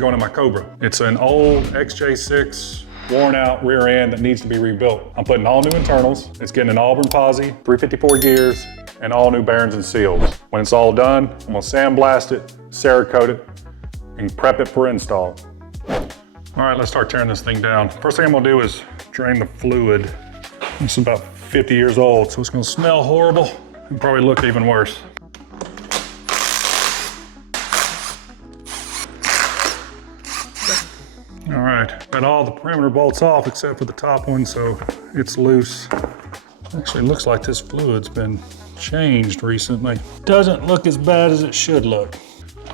is going in my Cobra. It's an old XJ6 worn out rear end that needs to be rebuilt. I'm putting all new internals. It's getting an Auburn posi, 354 gears, and all new bearings and seals. When it's all done, I'm gonna sandblast it, Cerakote it, and prep it for install. All right, let's start tearing this thing down. First thing I'm gonna do is drain the fluid. This is about 50 years old, so it's gonna smell horrible and probably look even worse. All right, got all the perimeter bolts off except for the top one, so it's loose. Actually, looks like this fluid's been changed recently. Doesn't look as bad as it should look.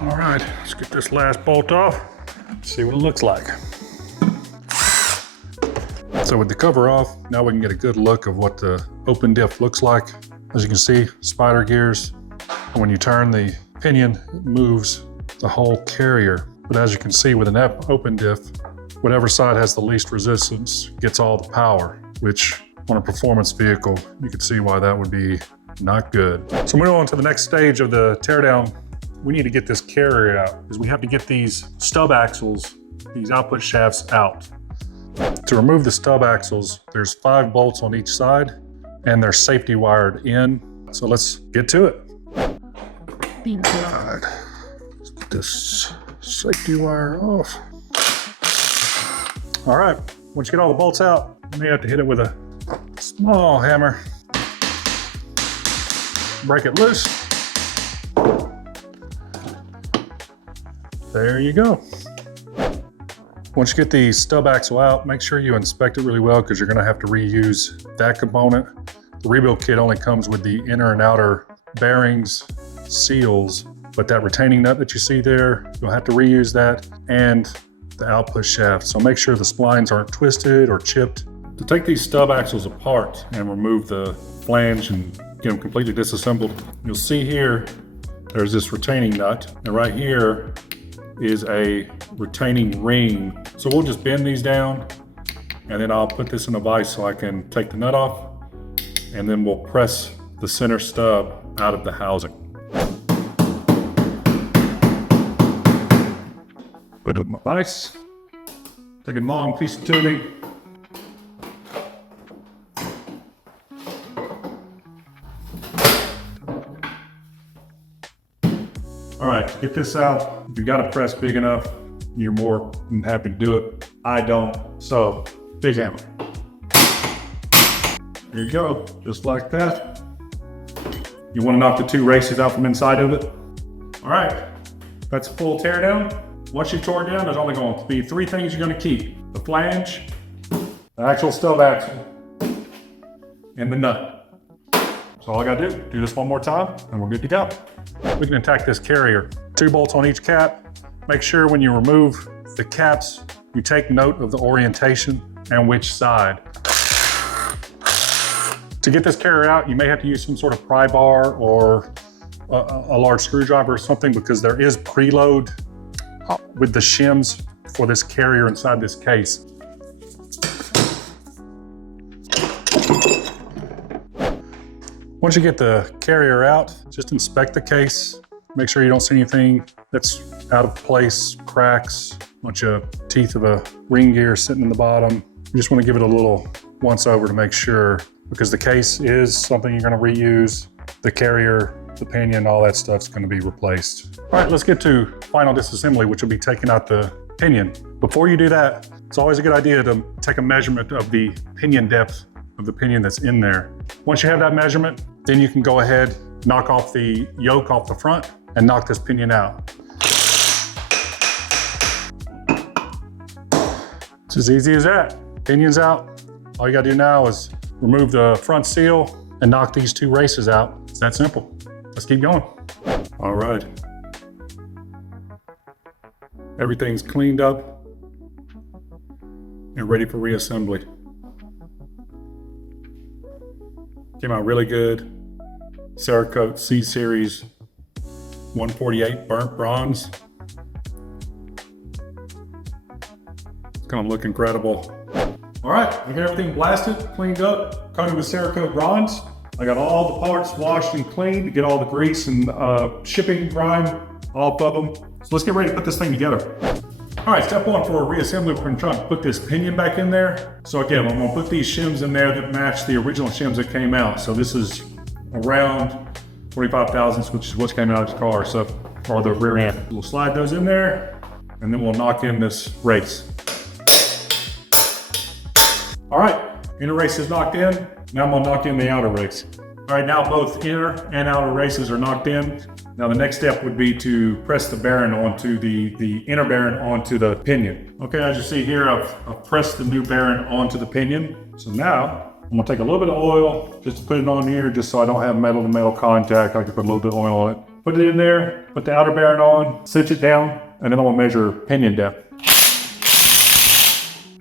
All right, let's get this last bolt off, see what it looks like. So with the cover off, now we can get a good look of what the open diff looks like. As you can see, spider gears. And when you turn the pinion, it moves the whole carrier. But as you can see with an open diff, whatever side has the least resistance gets all the power, which on a performance vehicle, you can see why that would be not good. So moving on to the next stage of the teardown, we need to get this carrier out because we have to get these stub axles, these output shafts out. To remove the stub axles, there's 5 bolts on each side and they're safety wired in. So let's get to it. All right, let's get this safety wire off. All right, once you get all the bolts out, you may have to hit it with a small hammer. Break it loose. There you go. Once you get the stub axle out, make sure you inspect it really well because you're gonna have to reuse that component. The rebuild kit only comes with the inner and outer bearings, seals, but that retaining nut that you see there, you'll have to reuse that and the output shaft. So make sure the splines aren't twisted or chipped. To take these stub axles apart and remove the flange and get them completely disassembled, you'll see here, there's this retaining nut, and right here is a retaining ring. So we'll just bend these down, and then I'll put this in a vise so I can take the nut off, and then we'll press the center stub out of the housing. Put it in my vise, take a long piece of tubing, all right, get this out. If you got a press big enough, you're more than happy to do it. I don't, so big hammer. There you go, just like that. You want to knock the 2 races out from inside of it. All right, that's a full teardown. Once you tore it down, there's only going to be 3 things you're going to keep: the flange, the actual stub axle, and the nut. So all I got to do this one more time, and we're good to go. We can attack this carrier. 2 bolts on each cap. Make sure when you remove the caps, you take note of the orientation and which side. To get this carrier out, you may have to use some sort of pry bar or a large screwdriver or something, because there is preload with the shims for this carrier inside this case. Once you get the carrier out, just inspect the case. Make sure you don't see anything that's out of place, cracks, a bunch of teeth of a ring gear sitting in the bottom. You just want to give it a little once over to make sure, because the case is something you're going to reuse. The carrier, the pinion, all that stuff's going to be replaced. All right, let's get to final disassembly, which will be taking out the pinion. Before you do that, it's always a good idea to take a measurement of the pinion depth of the pinion that's in there. Once you have that measurement, then you can go ahead, knock off the yoke off the front and knock this pinion out. It's as easy as that. Pinion's out. All you gotta do now is remove the front seal and knock these 2 races out. It's that simple. Let's keep going. All right. Everything's cleaned up and ready for reassembly. Came out really good. Cerakote C-Series 148 burnt bronze. It's gonna look incredible. All right, I got everything blasted, cleaned up, coated with Cerakote bronze. I got all the parts washed and cleaned to get all the grease and shipping grime off of them. So let's get ready to put this thing together. All right, step one for reassembly, we're gonna try to put this pinion back in there. So again, I'm gonna put these shims in there that match the original shims that came out. So this is around 25 thousandths, which is what came out of the car, so, or the rear end. We'll slide those in there, and then we'll knock in this race. All right, inner race is knocked in. Now I'm gonna knock in the outer race. All right, now both inner and outer races are knocked in. Now the next step would be to press the bearing onto the inner bearing onto the pinion. Okay, as you see here, I've pressed the new bearing onto the pinion. So now I'm gonna take a little bit of oil, just to put it on here, just so I don't have metal to metal contact. I can put a little bit of oil on it. Put it in there, put the outer bearing on, cinch it down, and then I'm gonna measure pinion depth.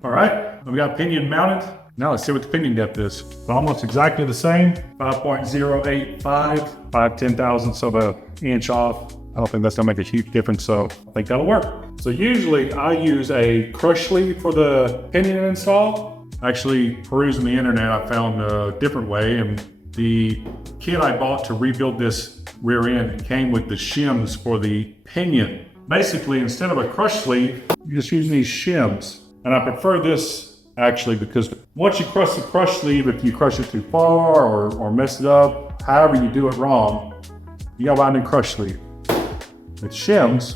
All right, we got pinion mounted. Now let's see what the pinion depth is. Almost exactly the same, 5.085, 5 10,000ths of an inch off. I don't think that's gonna make a huge difference, so I think that'll work. So usually I use a crush sleeve for the pinion install. Actually, perusing the internet, I found a different way, and the kit I bought to rebuild this rear end came with the shims for the pinion. Basically, instead of a crush sleeve, you just use these shims. And I prefer this actually, because once you crush the crush sleeve, if you crush it too far or mess it up, however you do it wrong, you gotta buy a new crush sleeve. With shims,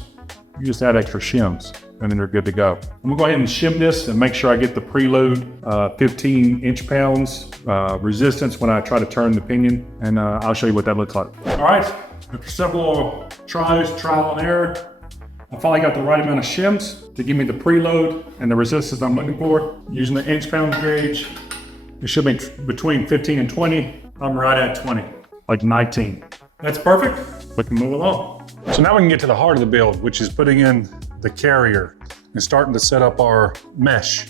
you just add extra shims and then they're good to go. I'm gonna go ahead and shim this and make sure I get the preload 15 inch-pounds resistance when I try to turn the pinion, and I'll show you what that looks like. All right, after several tries, trial and error, I finally got the right amount of shims to give me the preload and the resistance I'm looking for. Using the inch-pound gauge, it should be between 15 and 20. I'm right at 20, like 19. That's perfect. We can move along. So now we can get to the heart of the build, which is putting in the carrier and starting to set up our mesh.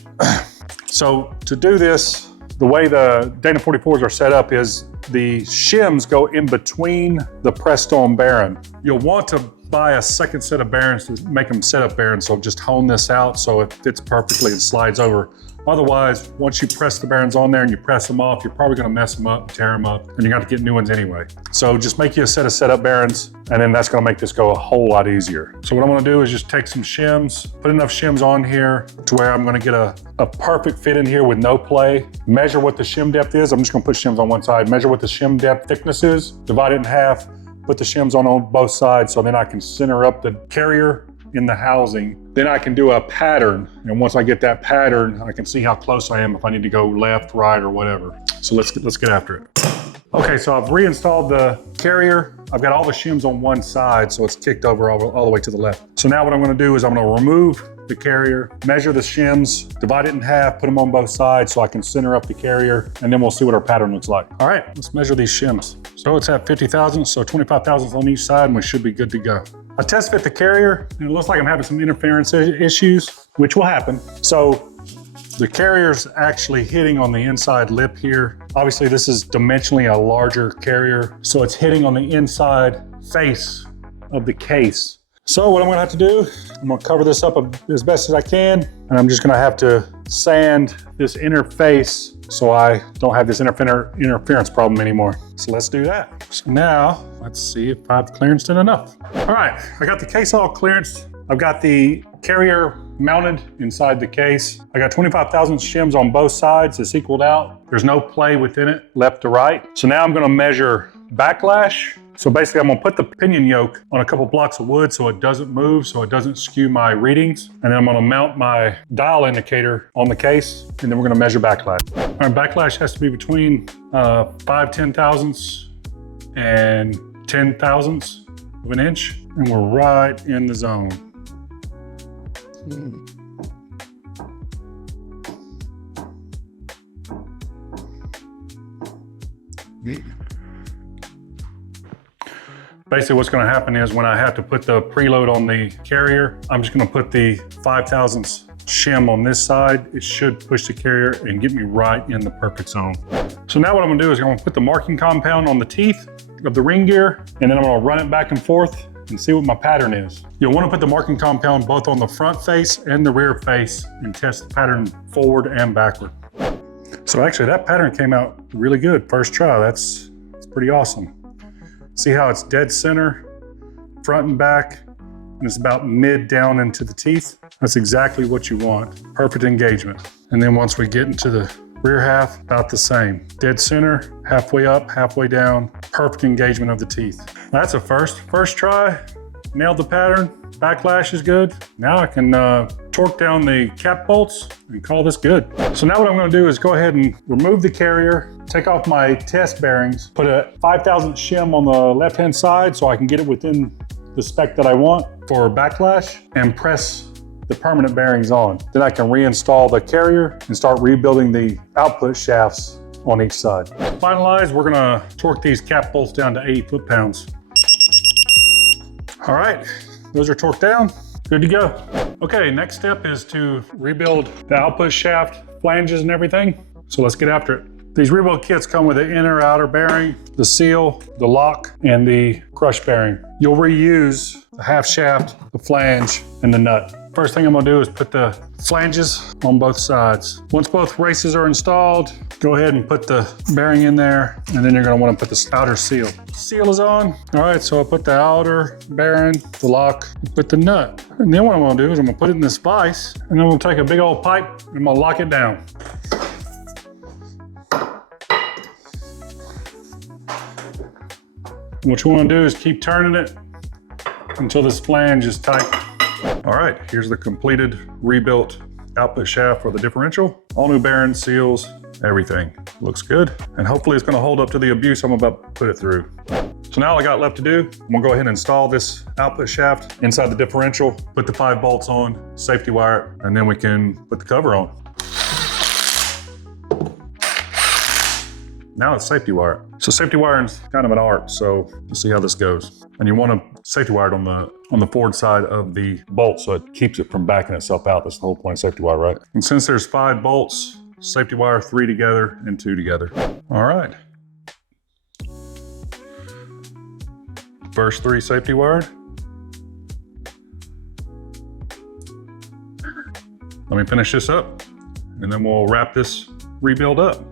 So to do this, the way the Dana 44s are set up is the shims go in between the pressed on bearing. You'll want to buy a second set of bearings to make them setup bearings, so just hone this out so it fits perfectly and slides over. Otherwise, once you press the bearings on there and you press them off, you're probably gonna mess them up, tear them up, and you got to get new ones anyway. So just make you a set of setup bearings, and then that's gonna make this go a whole lot easier. So what I'm gonna do is just take some shims, put enough shims on here to where I'm gonna get a perfect fit in here with no play. Measure what the shim depth is. I'm just gonna put shims on one side. Measure what the shim depth thickness is, divide it in half, put the shims on both sides, so then I can center up the carrier in the housing. Then I can do a pattern, and once I get that pattern, I can see how close I am if I need to go left, right, or whatever. So let's get after it. Okay, so I've reinstalled the carrier. I've got all the shims on one side, so it's kicked over all the way to the left. So now what I'm gonna do is I'm gonna remove the carrier, measure the shims, divide it in half, put them on both sides so I can center up the carrier, and then we'll see what our pattern looks like. All right, let's measure these shims. So it's at 50 thousandths, so 25 thousandths on each side, and we should be good to go. I test fit the carrier, and it looks like I'm having some interference issues, which will happen. So the carrier's actually hitting on the inside lip here. Obviously, this is dimensionally a larger carrier, so it's hitting on the inside face of the case. So what I'm gonna have to do, I'm gonna cover this up as best as I can, and I'm just gonna have to sand this inner face so I don't have this interference problem anymore. So let's do that. So now, let's see if I've clearanced it enough. All right, I got the case all clearanced. I've got the carrier mounted inside the case. I got 25 thousandths shims on both sides. It's equaled out. There's no play within it, left to right. So now I'm gonna measure backlash. So basically I'm gonna put the pinion yoke on a couple blocks of wood so it doesn't move, so it doesn't skew my readings. And then I'm gonna mount my dial indicator on the case, and then we're gonna measure backlash. All right, backlash has to be between 5 10,000ths and 10 thousandths of an inch, and we're right in the zone. Basically what's gonna happen is when I have to put the preload on the carrier, I'm just gonna put the 5 thousandths shim on this side. It should push the carrier and get me right in the perfect zone. So now what I'm gonna do is I'm gonna put the marking compound on the teeth of the ring gear, and then I'm gonna run it back and forth and see what my pattern is. You'll wanna put the marking compound both on the front face and the rear face and test the pattern forward and backward. So actually that pattern came out really good first try. That's pretty awesome. See how it's dead center, front and back, and it's about mid down into the teeth. That's exactly what you want. Perfect engagement. And then once we get into the rear half, about the same. Dead center, halfway up, halfway down, perfect engagement of the teeth. That's a first. First try, nailed the pattern, backlash is good. Now I can torque down the cap bolts and call this good. So now what I'm gonna do is go ahead and remove the carrier, take off my test bearings, put a 5,000 shim on the left-hand side so I can get it within the spec that I want for backlash, and press the permanent bearings on. Then I can reinstall the carrier and start rebuilding the output shafts on each side. Finalize, we're gonna torque these cap bolts down to 80 foot-pounds. All right, those are torqued down, good to go. Okay, next step is to rebuild the output shaft, flanges and everything. So let's get after it. These rebuild kits come with the inner outer bearing, the seal, the lock, and the crush bearing. You'll reuse the half shaft, the flange, and the nut. First thing I'm gonna do is put the flanges on both sides. Once both races are installed, go ahead and put the bearing in there, and then you're gonna wanna put the outer seal. Seal is on. All right, so I put the outer bearing, the lock, put the nut. And then what I'm gonna do is I'm gonna put it in this vise, and then we'll take a big old pipe and I'm gonna lock it down. What you wanna do is keep turning it until this flange is tight. All right, here's the completed rebuilt output shaft for the differential. All new bearings, seals, everything. Looks good. And hopefully it's gonna hold up to the abuse I'm about to put it through. So now all I got left to do, I'm gonna go ahead and install this output shaft inside the differential, put the 5 bolts on, safety wire it, and then we can put the cover on. Now it's safety wire. So safety wiring is kind of an art, so we'll see how this goes. And you want to safety wire it on the forward side of the bolt so it keeps it from backing itself out. That's the whole point of safety wire, right? And since there's 5 bolts, safety wire 3 together and 2 together. All right. First 3 safety wired. Let me finish this up and then we'll wrap this rebuild up.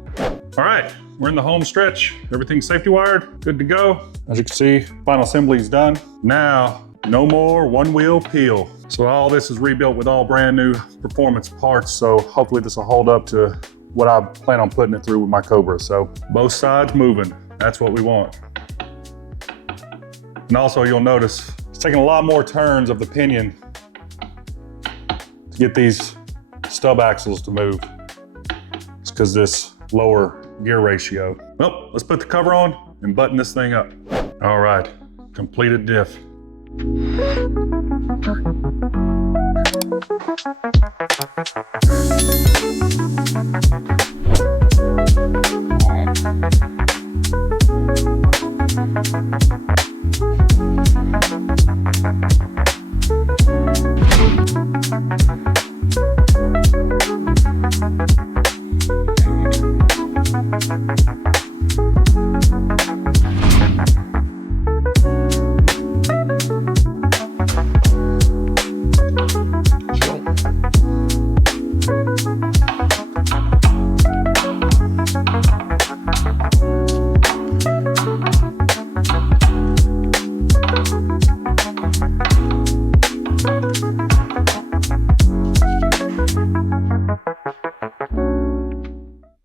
All right, we're in the home stretch. Everything's safety wired, good to go. As you can see, final assembly is done. Now, no more one wheel peel. So all this is rebuilt with all brand new performance parts. So hopefully this will hold up to what I plan on putting it through with my Cobra. So both sides moving, that's what we want. And also you'll notice it's taking a lot more turns of the pinion to get these stub axles to move. It's because this lower gear ratio. Well, let's put the cover on and button this thing up. All right, completed diff.